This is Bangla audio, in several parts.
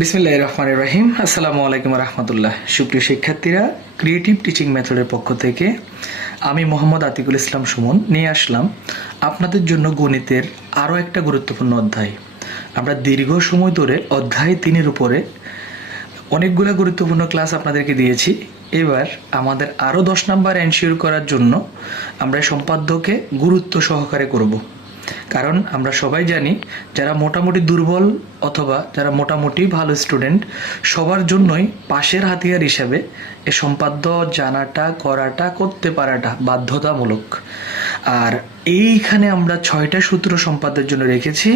বিসমিল্লাহির রহমানির রহিম। আসসালামু আলাইকুম রহমতুল্লাহ। সুপ্রিয় শিক্ষার্থীরা, ক্রিয়েটিভ টিচিং মেথডের পক্ষ থেকে আমি মোহাম্মদ আতিকুল ইসলাম সুমন নিয়ে আসলাম আপনাদের জন্য গণিতের আরও একটা গুরুত্বপূর্ণ অধ্যায়। আমরা দীর্ঘ সময় ধরে অধ্যায় 3-এর উপরে অনেকগুলো গুরুত্বপূর্ণ ক্লাস আপনাদেরকে দিয়েছি। এবার আমাদের আরও 10 নাম্বার এনশিওর করার জন্য আমরা সম্পাদ্যকে গুরুত্ব সহকারে করব। কারণ আমরা সবাই জানি যারা মোটামুটি দুর্বল অথবা যারা মোটামুটি ভালো স্টুডেন্ট সবার জন্যই পাশের হাতিয়ার হিসাবে এ সম্পাদ্য জানাটা, করাটা, করতে পারাটা বাধ্যতামূলক। আর এইখানে আমরা 6টা সূত্র সম্পাদ্যের জন্য রেখেছি।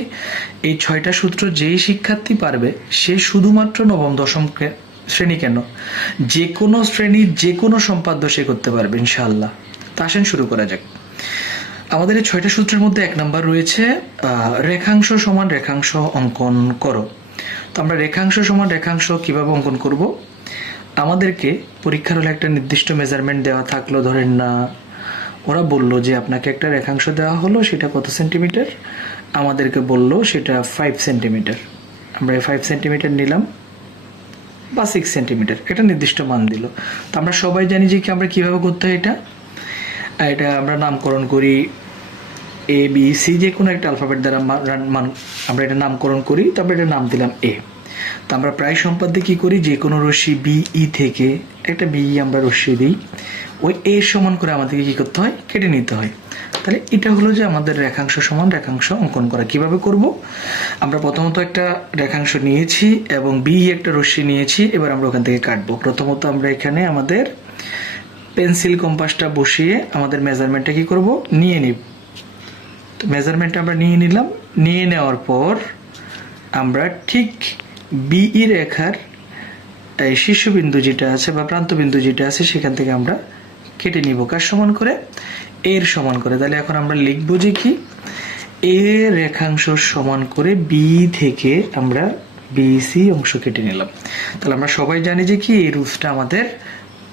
এই 6টা সূত্র যেই শিক্ষার্থী পারবে সে শুধুমাত্র নবম দশম শ্রেণী কেন, যে কোনো শ্রেণীর যে কোনো সম্পাদ্য সে করতে পারবে ইনশাআল্লাহ। তা আসেন শুরু করা যাক। আমাদের এই 6টা সূত্রের মধ্যে 1 নাম্বার রয়েছে রেখাংশ সমান রেখাংশ অঙ্কন করো। তো আমরা রেখাংশ সমান রেখাংশ কিভাবে অঙ্কন করব? আমাদেরকে পরীক্ষার হলে একটা নির্দিষ্ট মেজারমেন্ট দেওয়া থাকলো, ধরেন না ওরা বলল যে আপনাকে একটা রেখাংশ দেওয়া হলো, সেটা কত সেন্টিমিটার, আমাদেরকে বলল সেটা 5 সেন্টিমিটার। আমরা 5 সেন্টিমিটার নিলাম বা 6 সেন্টিমিটার, এটা নির্দিষ্ট মান দিল। তো আমরা সবাই জানি যে কি আমরা কিভাবে করতে হয় এটা আমরা নামকরণ করি এ বি সি, যে কোনো একটা অ্যালফাবেট দ্বারা আমরা এটা নামকরণ করি। তারপরে এটা নাম দিলাম এ। তো আমরা প্রায় সম্পাদ্যে কি করি, যে কোনো রশ্মি বিই থেকে একটা বিই আমরা রশ্মি দিই, ওই এ সমান করে আমাদেরকে কি করতে হয়, কেটে নিতে হয়। তাহলে এটা হলো যে আমাদের রেখাংশ সমান রেখাংশ অঙ্কন করা। কিভাবে করব? আমরা প্রথমত একটা রেখাংশ নিয়েছি এবং বিই একটা রশ্মি নিয়েছি। এবার আমরা ওখান থেকে কাটবো। প্রথমত আমরা এখানে আমাদের পেন্সিল কম্পাসটা বসিয়ে আমাদের মেজারমেন্টটা কি করব, নিয়ে নিব। তো মেজারমেন্টটা আমরা নিয়ে নিলাম। নিয়ে নেওয়ার পর আমরা ঠিক বিই রেখার এই শীর্ষবিন্দু যেটা আছে বা প্রান্তবিন্দু যেটা আছে সেখান থেকে আমরা কেটে নিব। কার সমান করে? এর সমান করে। তাহলে এখন আমরা লিখবো যে কি, এ রেখাংশ সমান করে বি থেকে আমরা বিসি অংশ কেটে নিলাম। তাহলে আমরা সবাই জানি যে কি এই রুলসটা আমাদের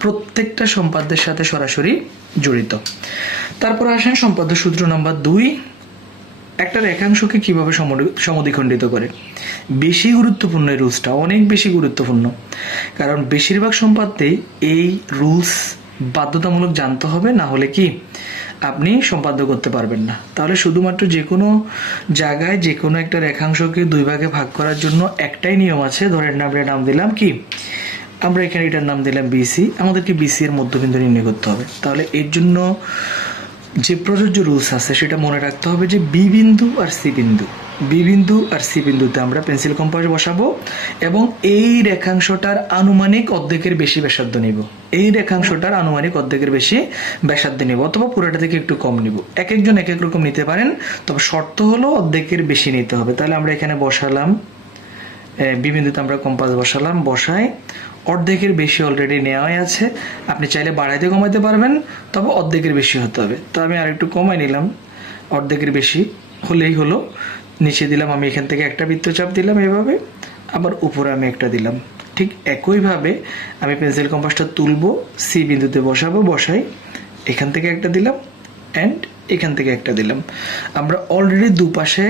প্রত্যেকটা সম্পাদ্যের সাথে সরাসরি জড়িত। তারপর আসেন সম্পাদ্য সূত্র নাম্বার 2, একটা রেখাংশকে কিভাবে সমদ্বিখণ্ডিত করে। বেশি গুরুত্বপূর্ণ এই রুলসটা, অনেক বেশি গুরুত্বপূর্ণ। কারণ বেশিরভাগ সম্পাদ্যেই এই রুলস বাধ্যতামূলক জানতে হবে, না হলে কি আপনি সম্পাদ্য করতে পারবেন না। তাহলে শুধুমাত্র যে কোনো জায়গায় যে কোনো একটা রেখাংশকে 2 ভাগে ভাগ করার জন্য একটাই নিয়ম আছে। ধরেন আমরা নাম দিলাম কি, আমরা এখানে এটার নাম দিলাম বিসি। আমাদেরকে বিসি এর মধ্যবিন্দু নির্ণয় করতে হবে। তাহলে এর জন্য যে প্রযোজ্য রুলস আছে সেটা মনে রাখতে হবে যে বি বিন্দু আর সি বিন্দু, বি বিন্দু আর সি বিন্দুতে আমরা পেন্সিল কম্পাস বসাবো এবং এই রেখাংশটার আনুমানিক অর্ধেকের বেশি ব্যাসার্ধ নিব। এই রেখাংশটার আনুমানিক অর্ধেকের বেশি ব্যাসার্ধ নিব অথবা পুরোটা থেকে একটু কম নিব। এক একজন এক এক রকম নিতে পারেন, তবে শর্ত হলো অর্ধেকের বেশি নিতে হবে। তাহলে আমরা এখানে বসালাম বি বিন্দুতে আমরা কম্পাস বসালাম, বসাই অর্ধেকের বেশি অলরেডি নেওয়াই আছে। আপনি চাইলে বাড়াইতে কমাইতে পারবেন, তবে অর্ধেকের বেশি হতে হবে। তো আমি আরেকটু কমাই নিলাম, অর্ধেকের বেশি হলেই হলো। নিচে দিলাম আমি এখান থেকে একটা বৃত্তচাপ দিলাম এভাবে, আবার উপরে আমি একটা দিলাম। ঠিক একইভাবে আমি পেন্সিল কম্পাসটা তুলবো, সি বিন্দুতে বসাবো, বসাই এখান থেকে একটা দিলাম অ্যান্ড এখান থেকে একটা দিলাম। আমরা অলরেডি দুপাশে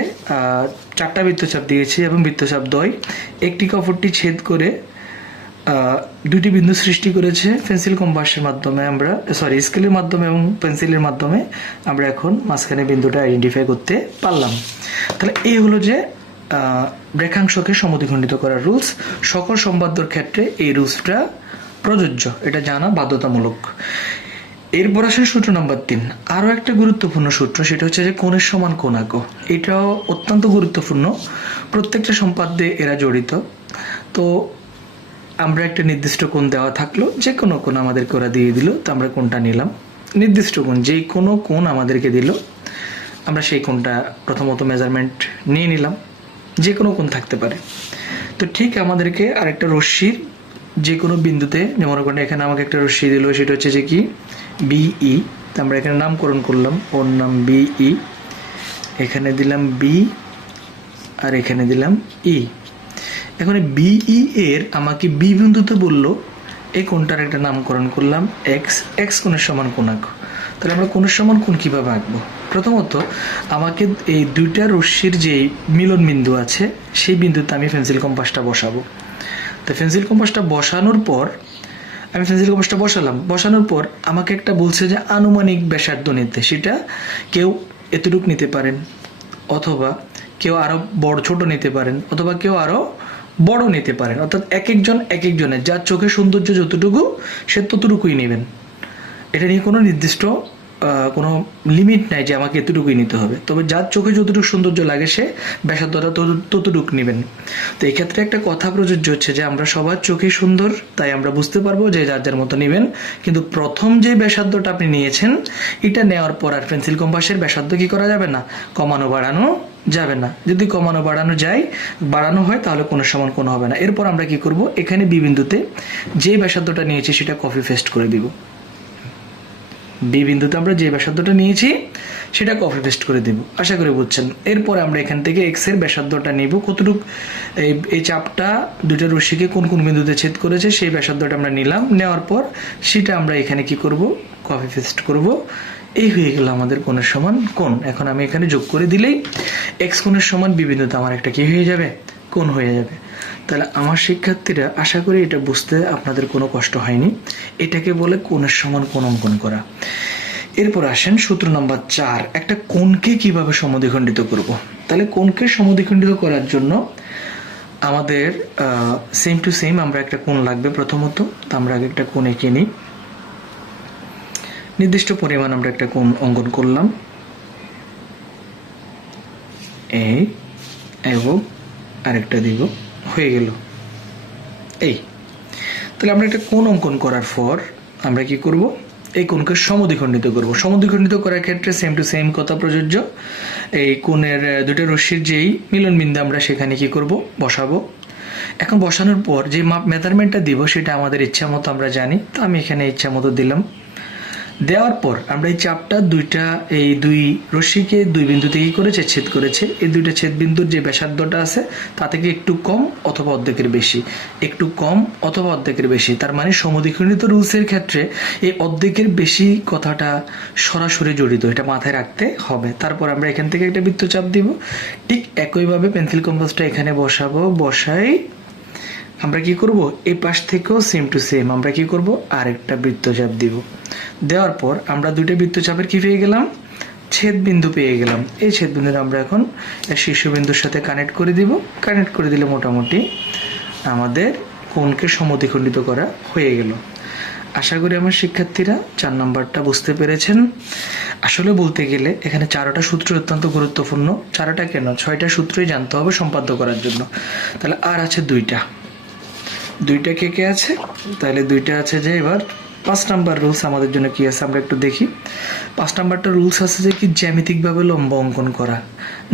4টা বৃত্তচাপ দিয়েছি এবং বৃত্তচাপ দ্বয় একটি অপরটি ছেদ করে 2টি বিন্দু সৃষ্টি করেছে পেন্সিল কম্পাসের মাধ্যমে, আমরা স্কেলের মাধ্যমে এবং পেন্সিলের মাধ্যমে আমরা এখন মাঝখানে বিন্দুটা আইডেন্টিফাই করতে পারলাম। তাহলে এই হলো যে রেখাংশকে সমদ্বিখণ্ডিত করার রুলস। সকল সম্পাদ্যর ক্ষেত্রে এই রুলসটা প্রযোজ্য, এটা জানা বাধ্যতামূলক। এরপর আসে সূত্র নাম্বার 3, আরও একটা গুরুত্বপূর্ণ সূত্র, সেটা হচ্ছে যে কোণের সমান কোণ আঁকো। এটাও অত্যন্ত গুরুত্বপূর্ণ, প্রত্যেকটা সম্পাদ্যে এরা জড়িত। তো আমরা একটা নির্দিষ্ট কোণ দেওয়া থাকলো, যে কোনো কোণ আমাদেরকে ওরা দিয়ে দিল, তো আমরা কোণটা নিলাম। নির্দিষ্ট কোণ, যেই কোনো কোণ আমাদেরকে দিল, আমরা সেই কোণটা প্রথমত মেজারমেন্ট নিয়ে নিলাম। যে কোনো কোণ থাকতে পারে। তো ঠিক আমাদেরকে আরেকটা রশ্মির যে কোনো বিন্দুতে, যেমন ওখানে এখানে আমাকে একটা রশ্মি দিল, সেটা হচ্ছে যে কি বিই। তো আমরা এখানে নামকরণ করলাম, ওর নাম বিই, এখানে দিলাম বি আর এখানে দিলাম ই। এখন বিই এর আমাকে বি বিন্দুতে বললো, এই কোণটার একটা নামকরণ করলাম এক্স। এক্স কোণের সমান কোণ আঁকো। তাহলে আমরা কোণের সমান কোণ কীভাবে আঁকবো? প্রথমত আমাকে এই দুইটা রশ্মির যে মিলন বিন্দু আছে সেই বিন্দুতে আমি পেন্সিল কম্পাসটা বসাবো। তো পেন্সিল কম্পাসটা বসানোর পর আমি পেন্সিল কম্পাসটা বসানোর পর আমাকে একটা বলছে যে আনুমানিক ব্যাসার্ধ নিতে, সেটা কেউ এতটুক নিতে পারেন, অথবা কেউ আরও বড় ছোট নিতে পারেন, অথবা কেউ আরও বড় নিতে পারেন। অর্থাৎ এক একজনের যার চোখে সৌন্দর্য যতটুকু সে ততটুকুই নেবেন। এটা নিয়ে কোনো নির্দিষ্ট কোনো লিমিট নাই যে আমাকে এতটুকুই নিতে হবে, তবে যার চোখে যতটুকু সৌন্দর্য লাগে সে ব্যাসার্ধটা ততটুকু নেবেন। তো এই ক্ষেত্রে একটা কথা প্রযোজ্য হচ্ছে যে আমরা সবার চোখে সুন্দর, তাই আমরা বুঝতে পারবো যে যার যার মতো নেবেন। কিন্তু প্রথম যে ব্যাসার্ধটা আপনি নিয়েছেন এটা নেওয়ার পর আর পেন্সিল কম্পাসের ব্যাসার্ধ কি করা যাবে না, কমানো বাড়ানো যাবে না। যদি কমানো বাড়ানো হয় তাহলে কোণের সমান কোণ হবে না। এরপর আমরা কি করব, এখানে বি বিন্দুতে যে ব্যাসার্ধটা নিয়েছি সেটা কপি পেস্ট করে দিব। বি বিন্দুতে আমরা যে ব্যাসার্ধটা নিয়েছি সেটা কপি পেস্ট করে দেব, আশা করি বুঝছেন। এরপর আমরা এখান থেকে এক্স এর ব্যাসার্ধটা নিব, কতটুকু এই চাপটা দুটো রশ্মিকে কোন কোন বিন্দুতে ছেদ করেছে সেই ব্যাসার্ধটা আমরা নিলাম। নেওয়ার পর সেটা আমরা এখানে কি করব, কপি পেস্ট করব। এই হয়ে গেল আমাদের কোণের সমান কোণ। এখন আমি এখানে যোগ করে দিলেই এক্স কোণের সমান বি বিন্দুতে আমার একটা কি হয়ে যাবে, কোণ হয়ে যাবে। তাহলে আমার শিক্ষার্থীরা আশা করি এটা বুঝতে আপনাদের কোনো কষ্ট হয়নি। এটাকে বলে কোণের সমান কোণ অঙ্কন করা। এরপর আসেন সূত্র নাম্বার 4, একটা কোণকে কিভাবে সমদ্বিখণ্ডিত করব। তাহলে কোণকে সমদ্বিখণ্ডিত করার জন্য আমাদের সেম টু সেম আমরা একটা কোণ লাগবে। প্রথমত আমরা আগে একটা কোণ এঁকে নিই। নির্দিষ্ট পরিমাণ আমরা একটা কোণ অঙ্কন করলাম, এই এবং আরেকটা দিব, হয়ে গেল এই। তাহলে আমরা একটা কোণ অঙ্কন করার পর আমরা কি করব, এই কোণকে সমদ্বিখণ্ডিত করব। সমদ্বিখণ্ডিত করার ক্ষেত্রে সেম টু সেম কথা প্রযোজ্য। এই কোণের দুটো রশ্মির যেই মিলন বিন্দু আমরা সেখানে কি করব, বসাবো। এখন বসানোর পর যে মেজারমেন্টটা দিব সেটা আমাদের ইচ্ছা মতো আমরা জানি, তো আমি এখানে ইচ্ছা মতো দিলাম। দেওয়ার পর আমরা এই চাপটা এই দুই রশ্মিকে দুই বিন্দুতে কি করেছে, ছেদ করেছে। এই দুইটা ছেদ বিন্দুর যে ব্যাসার্ধটা আছে তা থেকে একটু কম অথবা অর্ধেকের বেশি, একটু কম অথবা অর্ধেকের বেশি। তার মানে সমদ্বিখণ্ডিত রুলসের ক্ষেত্রে এই অর্ধেকের বেশি কথাটা সরাসরি জড়িত, এটা মাথায় রাখতে হবে। তারপর আমরা এখান থেকে একটা বৃত্তচাপ দিব। ঠিক একইভাবে পেন্সিল কম্পাসটা এখানে বসাবো। বসাই আমরা কি করব, এই পাশ থেকেও সেম টু সেম আমরা কি করব, আরেকটা বৃত্তচাপ দিব। দেওয়ার পর আমরা দুইটা বৃত্তচাপের কি পেয়ে গেলাম, ছেদ বিন্দু পেয়ে গেলাম। এই ছেদ বিন্দু আমরা এখন শীর্ষবিন্দুর সাথে কানেক্ট করে দিব। কানেক্ট করে দিলে মোটামুটি আমাদের কোণকে সমদ্বিখণ্ডিত করা হয়ে গেল। আশা করি আমার শিক্ষার্থীরা 4 নাম্বারটা বুঝতে পেরেছেন। আসলে বলতে গেলে এখানে 4টা সূত্র অত্যন্ত গুরুত্বপূর্ণ। 4টা কেন, 6টা সূত্রই জানতে হবে সম্পাদ্য করার জন্য। তাহলে আর আছে দুইটা কে আছে, তাহলে দুইটা আছে যে এবার 5 নাম্বার রুলস আমাদের জন্য কি আছে আমরা একটু দেখি। 5 নাম্বারটা রুলস আছে যে কি জ্যামিতিকভাবে লম্ব অঙ্কন করা।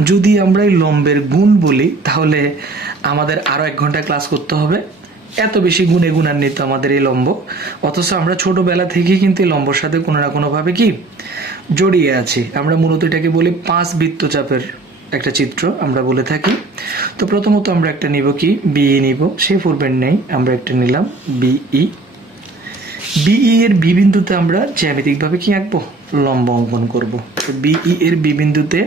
যদি আমরা এই লম্বের গুণ বলি তাহলে আমাদের আরো 1 ঘন্টা ক্লাস করতে হবে। এত বেশি গুণে গুণান্বিত আমাদের এই লম্ব, অথচ আমরা ছোটবেলা থেকেই কিন্তু এই লম্বর সাথে কোনো না কোনো ভাবে কি জড়িয়ে আছি। আমরা মূলত এটাকে বলি 5 বৃত্তচাপের একটা চিত্র আমরা বলে থাকি। তো প্রথমত আমরা একটা নিব কি, বিই নিব। সেই পূর্বের নেই আমরা একটা নিলাম বিই। বিই এর বি বিন্দুতে আমরা জ্যামিতিকভাবে কি আঁকবো, লম্ব অঙ্কন করব। তো বিই এর বি বিন্দুতে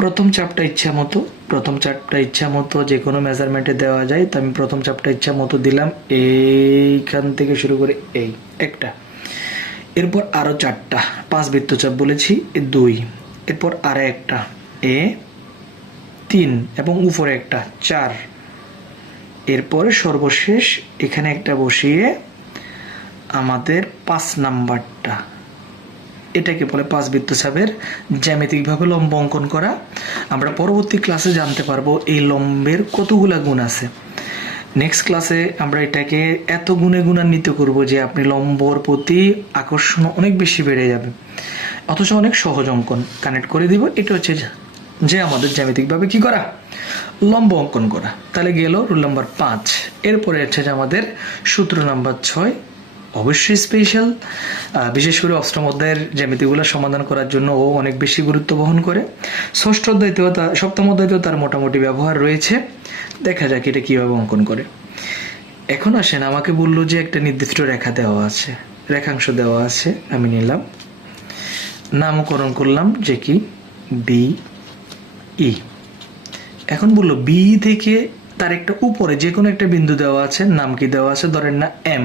প্রথম চাপটা ইচ্ছা মতো যে কোনো মেজারমেন্টে দেওয়া যায়। তো আমি প্রথম চাপটা ইচ্ছা মতো দিলাম, এইখান থেকে শুরু করে এই একটা। এরপর আরো 4টা 5 বৃত্তচাপ বলেছি, 2। এরপর আরো একটা তিন এবং উপরে একটা 4। এরপরে সর্বশেষ এখানে একটা বসিয়ে আমাদের 5 নাম্বারটা, এটাকে বলে 5 বৃত্তচাপের জ্যামিতিকভাবে লম্ব অঙ্কন করা। আমরা পরবর্তী ক্লাসে জানতে পারবো এই লম্বের কতগুলা গুণ আছে। নেক্সট ক্লাসে আমরা এটাকে এত গুণে গুণান্বিত করব যে আপনি লম্বর প্রতি আকর্ষণ অনেক বেশি বেড়ে যাবে, অথচ অনেক সহজ অঙ্কন কানেক্ট করে দিব। এটা হচ্ছে যে আমাদের জ্যামিতিকভাবে কি করা, লম্ব অঙ্কন করা। তাহলে গেল রুল নাম্বার 5। এরপরে হচ্ছে যে আমাদের সূত্র নাম্বার 6, অবশ্যই স্পেশাল, বিশেষ করে অষ্টম অধ্যায়ের জ্যামিতিগুলো সমাধান করার জন্য ও অনেক বেশি গুরুত্ব বহন করে। সপ্তম অধ্যায়তেও তার মোটামুটি ব্যবহার রয়েছে। দেখা যাক এটা কিভাবে অঙ্কন করে। এখন আসেন, আমাকে বললো যে একটা নির্দিষ্ট রেখাংশ দেওয়া আছে, আমি নিলাম। নামকরণ করলাম যে কি বি ই। এখন বললো বি থেকে তার একটা উপরে যে কোনো একটা বিন্দু দেওয়া আছে, নাম কি দেওয়া আছে, ধরেন না এম।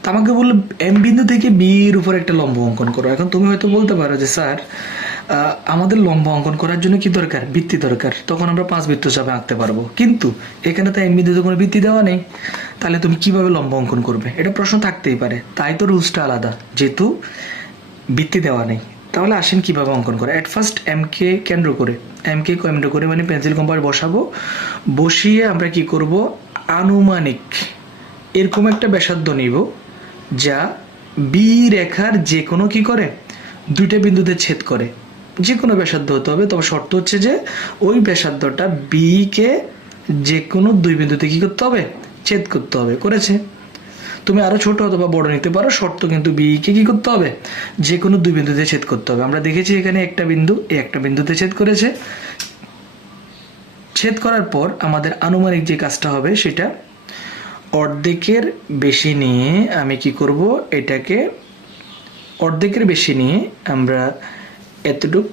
তো আমাকে বললো এম বিন্দু থেকে বি এর উপর একটা লম্ব অঙ্কন করো। এখন তুমি হয়তো বলতে পারো যে স্যার আমাদের লম্ব অঙ্কন করার জন্য কি দরকার, বৃত্তি দরকার, তখন আমরা 5 বৃত্তচাপে আঁকতে পারবো। কিন্তু এখানে তো এম বিন্দুতে কোনো বৃত্তি দেওয়া নেই, তাহলে তুমি কিভাবে লম্ব অঙ্কন করবে, এটা প্রশ্ন থাকতেই পারে। তাই তো রুলসটা আলাদা, যেহেতু বৃত্তি দেওয়া নেই। তাহলে আসেন কিভাবে অঙ্কন করে। এট ফার্স্ট এম কে কেন্দ্র করে মানে পেন্সিল কম্পাস বসাবো। বসিয়ে আমরা কি করব, আনুমানিক এরকম একটা ব্যাসার্ধ নিব যা বি রেখার যে কোনো কি করে, দুইটা বিন্দুতে ছেদ করে। যে কোনো ব্যাসার্ধ হতে হবে, তবে শর্ত হচ্ছে যে ওই ব্যাসার্ধটা বি কে যে কোনো দুই বিন্দুতে কি করতে হবে, ছেদ করতে হবে। করেছে। তুমি আরো ছোট অথবা বড় নিতে পারো, শর্ত কিন্তু বি কে কি করতে হবে, যে কোনো দুই বিন্দুতে ছেদ করতে হবে। আমরা দেখেছি এখানে একটা বিন্দু, এই একটা বিন্দুতে ছেদ করেছে। ছেদ করার পর আমাদের আনুমানিক যে কাজটা হবে সেটা অর্ধেকের বেশি নিয়ে আমি কি করব, এটাকে অর্ধেকের বেশি নিয়ে আমরা এতটুক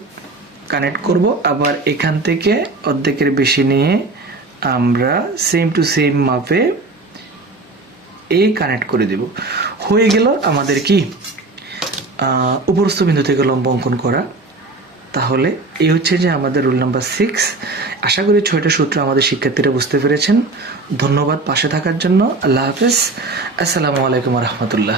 কানেক্ট করব। আবার এখান থেকে অর্ধেকের বেশি নিয়ে আমরা সেম টু সেম মাপে এই কানেক্ট করে দেব। হয়ে গেল আমাদের কি উপরস্থ বিন্দু থেকে লম্ব অঙ্কন করা। তাহলে এই হচ্ছে যে আমাদের রুল নাম্বার 6। আশা করি 6টা সূত্র আমাদের শিক্ষার্থীরা বুঝতে পেরেছেন। ধন্যবাদ পাশে থাকার জন্য। আল্লাহ হাফেজ। আসসালামু আলাইকুম রহমতুল্লাহ।